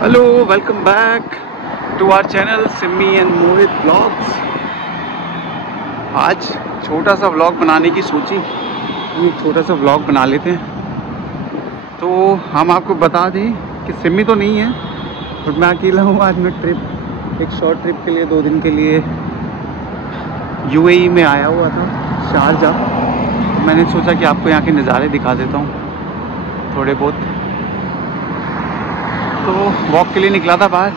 Hello, welcome back to our channel Simi and Mohit blogs. आज छोटा सा व्लॉग बनाने की सोची, एक छोटा सा व्लॉग बना लेते हैं। तो हम आपको बता दें कि सिमी तो नहीं है, बट मैं अकेला हूँ। आज मैं एक शॉर्ट ट्रिप के लिए 2 दिन के लिए यूएई में आया हुआ था, शारजाह। तो मैंने सोचा कि आपको यहाँ के नज़ारे दिखा देता हूँ थोड़े बहुत। तो वॉक के लिए निकला था बाहर,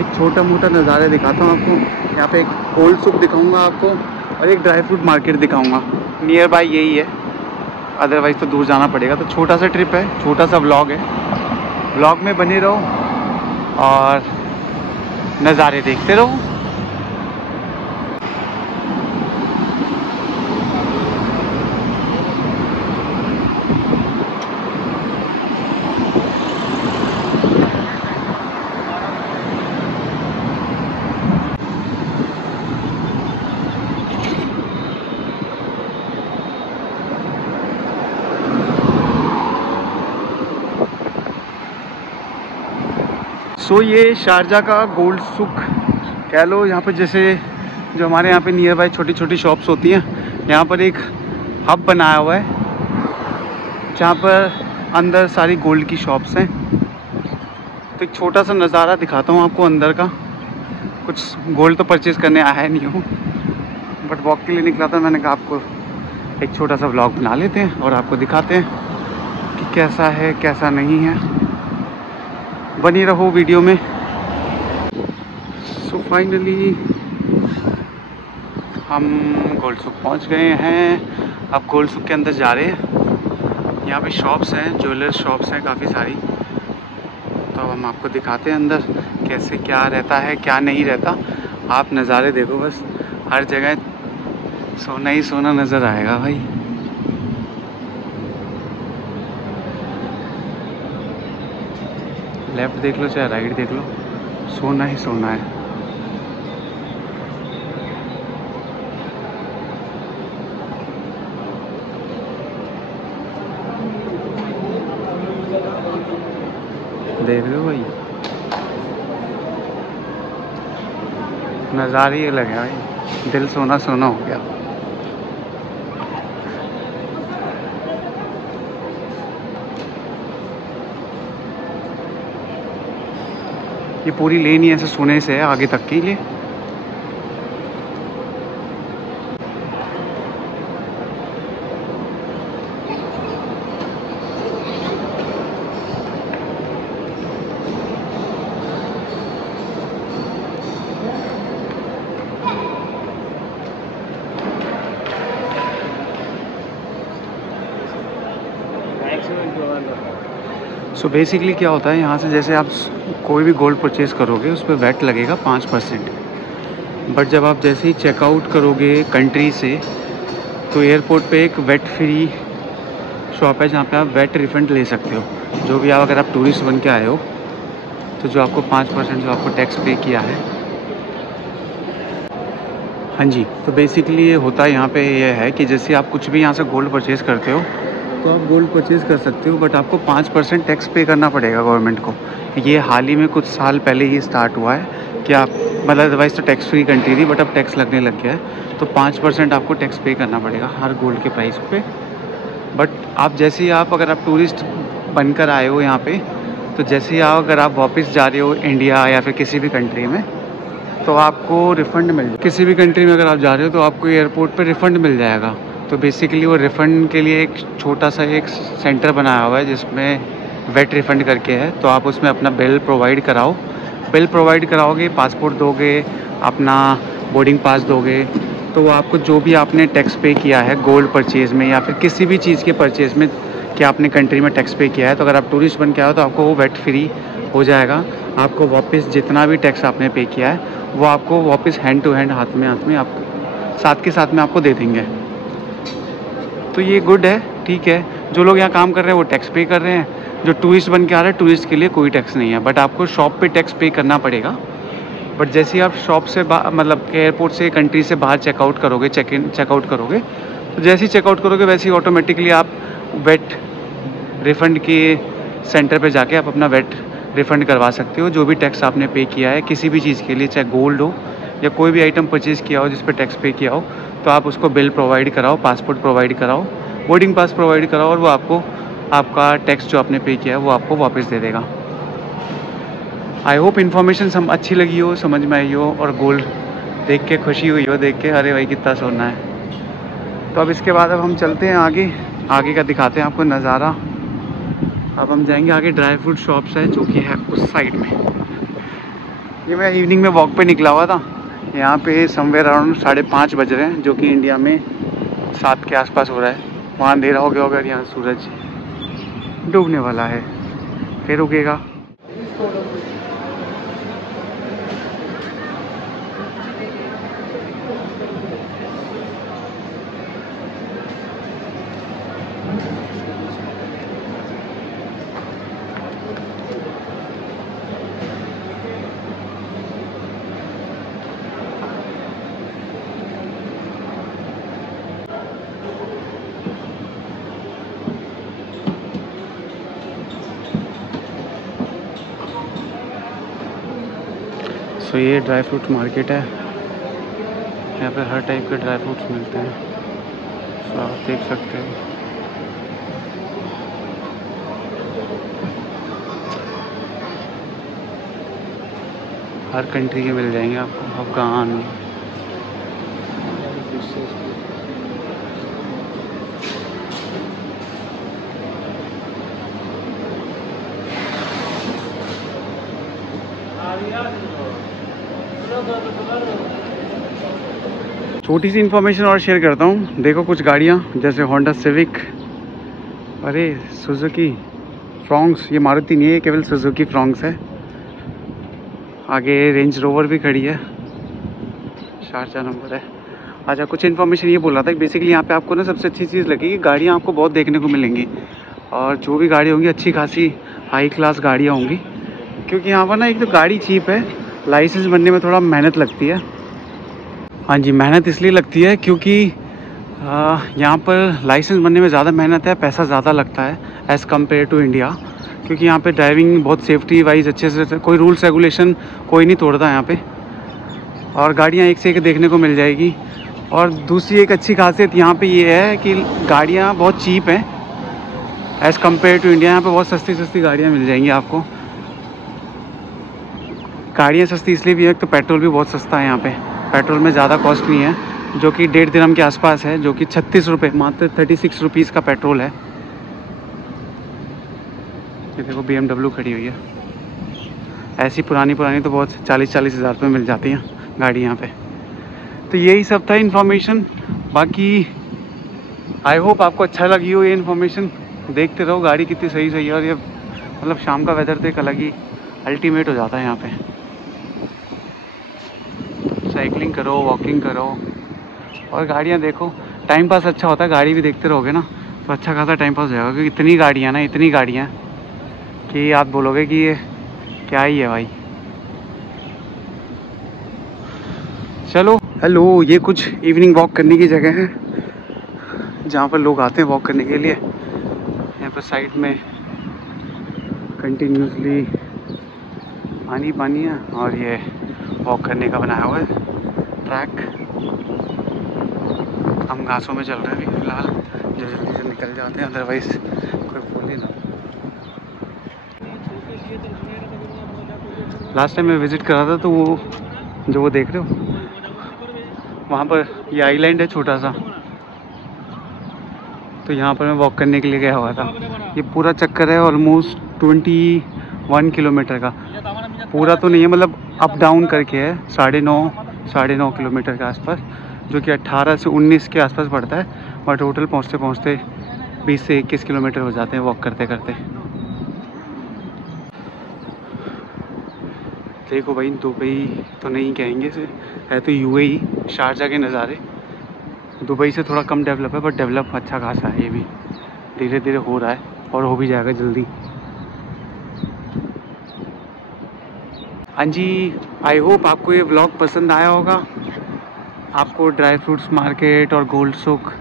एक छोटा मोटा नज़ारे दिखाता हूँ आपको। यहाँ पे एक कोल्ड सूप दिखाऊंगा आपको और एक ड्राई फ्रूट मार्केट दिखाऊंगा। नियर बाय यही है, अदरवाइज़ तो दूर जाना पड़ेगा। तो छोटा सा ट्रिप है, छोटा सा व्लॉग है। व्लॉग में बने रहो और नज़ारे देखते रहो। सो ये शारजाह का गोल्ड सूक कह लो। यहाँ पर जैसे जो हमारे यहाँ पे नियर बाय छोटी छोटी शॉप्स होती हैं, यहाँ पर एक हब बनाया हुआ है जहाँ पर अंदर सारी गोल्ड की शॉप्स हैं। तो एक छोटा सा नज़ारा दिखाता हूँ आपको अंदर का। कुछ गोल्ड तो परचेज़ करने आया नहीं हूँ, बट वॉक के लिए निकला था। मैंने कहा आपको एक छोटा सा व्लॉग बना लेते हैं और आपको दिखाते हैं कि कैसा है कैसा नहीं है। बनी रहो वीडियो में। सो फाइनली हम गोल्ड सूक पहुंच गए हैं। अब गोल्ड सूक के अंदर जा रहे हैं। यहाँ पे शॉप्स हैं, ज्वेलर्स शॉप्स हैं काफ़ी सारी। तो अब हम आपको दिखाते हैं अंदर कैसे क्या रहता है क्या नहीं रहता। आप नज़ारे देखो बस, हर जगह सोना ही सोना नज़र आएगा भाई। लेफ्ट देख लो चाहे राइट देख लो, सोना ही सोना है। देख रहे हो भाई, नज़ारे ही अलग है भाई। दिल सोना सोना हो गया। ये पूरी लेन ही ऐसे सोने से है आगे तक के लिए। सो बेसिकली क्या होता है, यहाँ से जैसे आप कोई भी गोल्ड परचेज़ करोगे उस पर वैट लगेगा 5%। बट जब आप जैसे ही चेकआउट करोगे कंट्री से, तो एयरपोर्ट पे एक वेट फ्री शॉप है जहाँ पे आप वेट रिफंड ले सकते हो। जो भी आप, अगर आप टूरिस्ट बन के आए हो तो जो आपको 5% जो आपको टैक्स पे किया है। हाँ जी, तो बेसिकली ये होता है यहाँ पे ये है कि जैसे आप कुछ भी यहाँ से गोल्ड परचेज़ करते हो तो आप गोल्ड परचेज़ कर सकते हो, बट आपको 5% टैक्स पे करना पड़ेगा गवर्नमेंट को। ये हाल ही में कुछ साल पहले ही स्टार्ट हुआ है कि आप, मतलब अदरवाइज़ तो टैक्स फ्री कंट्री थी, बट अब टैक्स लगने लग गया है। तो 5% आपको टैक्स पे करना पड़ेगा हर गोल्ड के प्राइस पे। बट आप जैसे ही अगर आप टूरिस्ट बनकर आए हो यहाँ पे, तो जैसे ही अगर आप वापस जा रहे हो इंडिया या फिर किसी भी कंट्री में, तो आपको रिफ़ंड मिल जाएगा। किसी भी कंट्री में अगर आप जा रहे हो तो आपको एयरपोर्ट पे रिफ़ंड मिल जाएगा। तो बेसिकली वो रिफ़ंड के लिए एक छोटा सा एक सेंटर बनाया हुआ है जिसमें वेट रिफ़ंड करके है। तो आप उसमें अपना बिल प्रोवाइड कराओ। बिल प्रोवाइड कराओगे, पासपोर्ट दोगे, अपना बोर्डिंग पास दोगे, तो वो आपको जो भी आपने टैक्स पे किया है गोल्ड परचेज़ में या फिर किसी भी चीज़ के परचेज़ में कि आपने कंट्री में टैक्स पे किया है, तो अगर आप टूरिस्ट बन के आओ तो आपको वो वेट फ्री हो जाएगा। आपको वापस जितना भी टैक्स आपने पे किया है वो आपको वापस हैंड टू हैंड, हाथ में आपको साथ के साथ में आपको दे देंगे। तो ये गुड है, ठीक है। जो लोग यहाँ काम कर रहे हैं वो टैक्स पे कर रहे हैं। जो टूरिस्ट बन के आ रहे हैं, टूरिस्ट के लिए कोई टैक्स नहीं है, बट आपको शॉप पे टैक्स पे करना पड़ेगा। बट जैसे ही आप शॉप से मतलब एयरपोर्ट से, कंट्री से बाहर चेकआउट करोगे, चेकआउट करोगे, तो जैसे ही चेकआउट करोगे वैसे ही ऑटोमेटिकली आप वेट रिफ़ंड के सेंटर पे जाके आप अपना वेट रिफ़ंड करवा सकते हो जो भी टैक्स आपने पे किया है किसी भी चीज़ के लिए, चाहे गोल्ड हो या कोई भी आइटम परचेज़ किया हो जिस पे टैक्स पे किया हो। तो आप उसको बिल प्रोवाइड कराओ, पासपोर्ट प्रोवाइड कराओ, बोर्डिंग पास प्रोवाइड कराओ और वो आपको आपका टैक्स जो आपने पे किया है वो आपको वापस दे देगा। आई होप इन्फॉर्मेशन अच्छी लगी हो, समझ में आई हो और गोल्ड देख के खुशी हुई हो, देख के अरे भाई कितना सोना है। तो अब इसके बाद अब हम चलते हैं आगे का दिखाते हैं आपको नज़ारा। अब हम जाएंगे आगे, ड्राई फ्रूट शॉप्स है जो कि है उस साइड में। ये मैं इवनिंग में वॉक पे निकला हुआ था। यहाँ पे समवेयर अराउंड 5:30 बज रहे हैं जो कि इंडिया में 7 के आसपास हो रहा है। वहाँ अंधेरा हो गया होगा, यहाँ सूरज डूबने वाला है, फिर उगेगा। सो ये ड्राई फ्रूट मार्केट है, यहाँ पे हर टाइप के ड्राई फ्रूट्स मिलते हैं। सो आप देख सकते हो। हर कंट्री के मिल जाएंगे आपको, अफगान, छोटी सी इन्फॉर्मेशन और शेयर करता हूँ। देखो कुछ गाड़ियाँ जैसे होंडा सिविक, अरे सुजुकी फ्रॉन्क्स, ये मारुति नहीं है, केवल सुजुकी फ्रॉन्क्स है। आगे रेंज रोवर भी खड़ी है, शारजा नंबर है। अच्छा, कुछ इन्फॉर्मेशन ये बोल रहा था कि बेसिकली यहाँ पे आपको ना सबसे अच्छी चीज़ लगेगी, गाड़ियाँ आपको बहुत देखने को मिलेंगी और जो भी गाड़ी होंगी अच्छी खासी हाई क्लास गाड़ियाँ होंगी। क्योंकि यहाँ पर ना एक तो गाड़ी चीप है, लाइसेंस बनने में थोड़ा मेहनत लगती है। हाँ जी, मेहनत इसलिए लगती है क्योंकि यहाँ पर लाइसेंस बनने में ज़्यादा मेहनत है, पैसा ज़्यादा लगता है एज़ कम्पेयर टू इंडिया। क्योंकि यहाँ पे ड्राइविंग बहुत सेफ्टी वाइज अच्छे से, कोई रूल्स रेगुलेशन कोई नहीं तोड़ता यहाँ पे, और गाड़ियाँ एक से एक देखने को मिल जाएगी। और दूसरी एक अच्छी खासियत यहाँ पे ये है कि गाड़ियाँ बहुत चीप हैं एज़ कम्पेयर टू इंडिया। यहाँ पे बहुत सस्ती सस्ती गाड़ियाँ मिल जाएंगी आपको। गाड़ियाँ सस्ती इसलिए भी है तो पेट्रोल भी बहुत सस्ता है यहाँ पे, पेट्रोल में ज़्यादा कॉस्ट नहीं है, जो कि 1.5 दिरहम के आसपास है, जो कि 36 रुपये, मात्र 36 रुपीज़ का पेट्रोल है। ये देखो BMW खड़ी हुई है, ऐसी पुरानी तो बहुत 40-40 हज़ार रुपये मिल जाती हैं गाड़ी यहाँ पे। तो यही सब था इन्फॉर्मेशन। बाकी आई होप आपको अच्छा लगी हो ये इन्फॉर्मेशन। देखते रहो गाड़ी कितनी सही है, और ये मतलब शाम का वेदर तो एक अलग ही अल्टीमेट हो जाता है यहाँ पे। साइकिलिंग करो, वॉकिंग करो और गाड़ियाँ देखो, टाइम पास अच्छा होता है। गाड़ी भी देखते रहोगे ना तो अच्छा खासा टाइम पास हो जाएगा, क्योंकि इतनी गाड़ियाँ कि आप बोलोगे कि ये क्या ही है भाई। चलो, हेलो, ये कुछ इवनिंग वॉक करने की जगह है जहाँ पर लोग आते हैं वॉक करने के लिए। यहाँ पर साइड में कंटिन्यूसली पानी है और ये वॉक करने का बनाया हुआ है ट्रैक। हम घासों में चल रहे हैं अभी फिलहाल, जो जल्दी से निकल जाते हैं, अदरवाइज कोई बोले ना। लास्ट टाइम मैं विज़िट कर रहा था तो वो जो वो देख रहे हो वहाँ पर ये आइलैंड है छोटा सा, तो यहाँ पर मैं वॉक करने के लिए गया हुआ था। ये पूरा चक्कर है ऑलमोस्ट 21 किलोमीटर का, पूरा तो नहीं है, मतलब अप डाउन करके है, 9.5 किलोमीटर के आसपास, जो कि 18 से 19 के आसपास पड़ता है। और टोटल पहुँचते 20 से 21 किलोमीटर हो जाते हैं वॉक करते करते। देखो भाई, दुबई तो नहीं कहेंगे इसे, है तो UAE, शारजा के नज़ारे। दुबई से थोड़ा कम डेवलप है, बट डेवलप अच्छा खासा है, ये भी धीरे धीरे हो रहा है और हो भी जाएगा जल्दी। हाँ जी, आई होप आपको ये व्लॉग पसंद आया होगा। आपको ड्राई फ्रूट्स मार्केट और गोल्ड सोक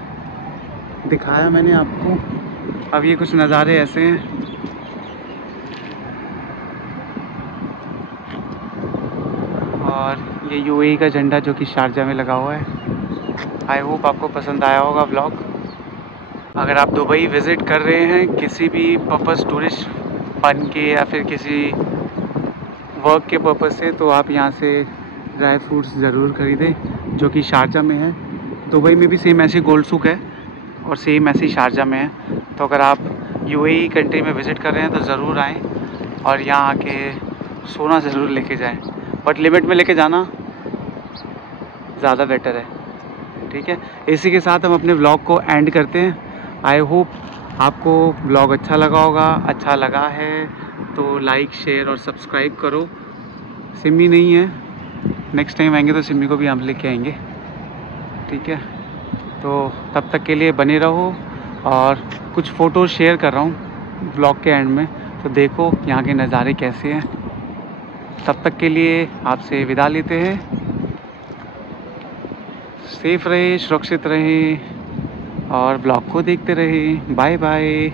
दिखाया मैंने आपको। अब ये कुछ नज़ारे ऐसे हैं, और ये यूएई का झंडा जो कि शारजा में लगा हुआ है। आई होप आपको पसंद आया होगा व्लॉग। अगर आप दुबई विज़िट कर रहे हैं किसी भी पर्पज़, टूरिस्ट बन के या फिर किसी वर्क के पर्पज़ से, तो आप यहाँ से ड्राई फ्रूट्स ज़रूर ख़रीदें जो कि शारजा में है। दुबई में भी सेम ऐसी गोल्ड सूक है और सेम ऐसी शारजा में है। तो अगर आप यूएई कंट्री में विज़िट कर रहे हैं तो ज़रूर आएँ और यहाँ आके सोना ज़रूर लेके जाएं, बट लिमिट में लेके जाना ज़्यादा बेटर है। ठीक है, इसी के साथ हम अपने व्लॉग को एंड करते हैं। आई होप आपको व्लॉग अच्छा लगा होगा। अच्छा लगा है तो लाइक, शेयर और सब्सक्राइब करो। सिमी नहीं है, नेक्स्ट टाइम आएंगे तो सिमी को भी हम लेके आएंगे। ठीक है, तो तब तक के लिए बने रहो। और कुछ फ़ोटो शेयर कर रहा हूँ व्लॉग के एंड में, तो देखो यहाँ के नज़ारे कैसे हैं। तब तक के लिए आपसे विदा लेते हैं। सेफ रहे, सुरक्षित रहें और ब्लॉग को देखते रहें। Bye bye.